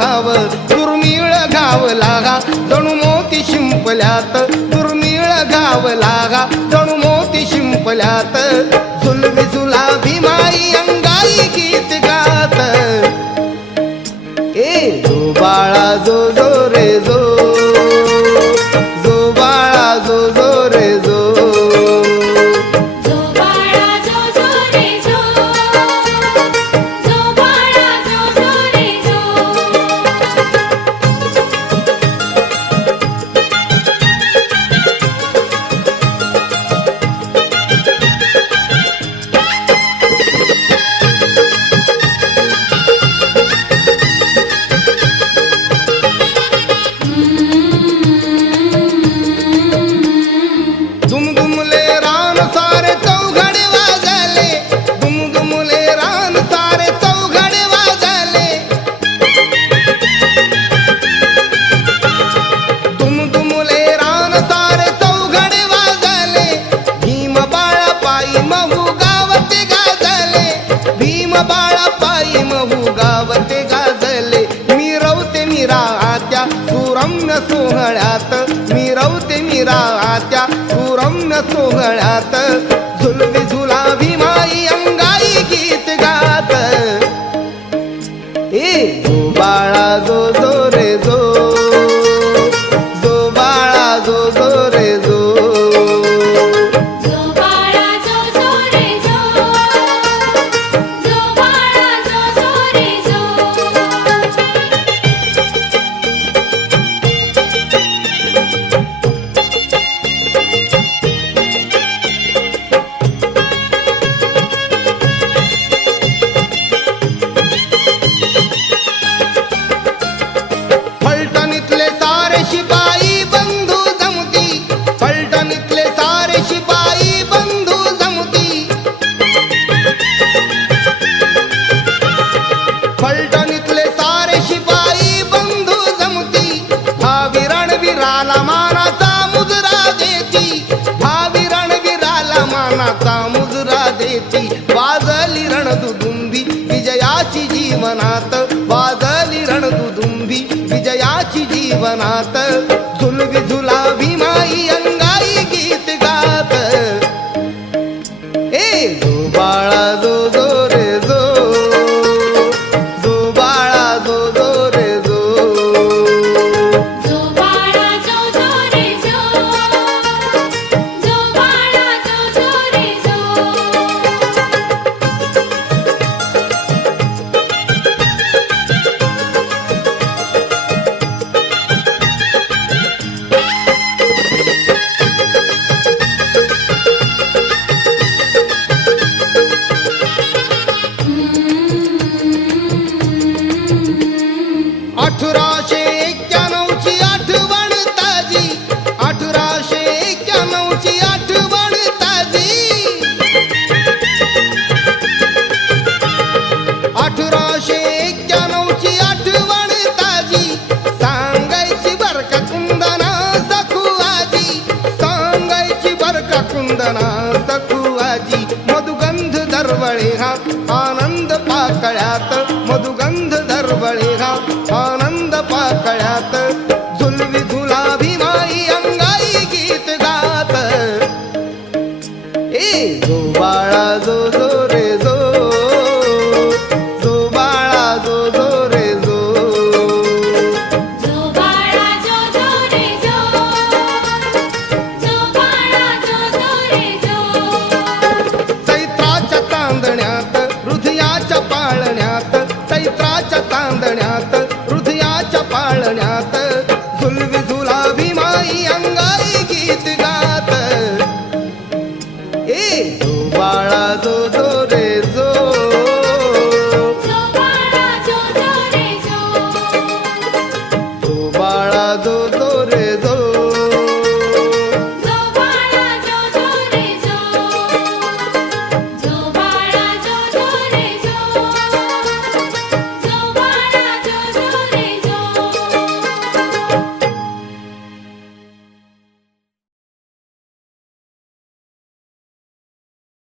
लागाव दुर्मिळ घाव लागा. जणू मोती शिंपल्यात. सोहळ्यात. मिरवते मिरात्या पुरवण सोहळ्यात. बनात झुलग झुल कुंदना सखुआ जी मधुगंध दरवड़े हाँ।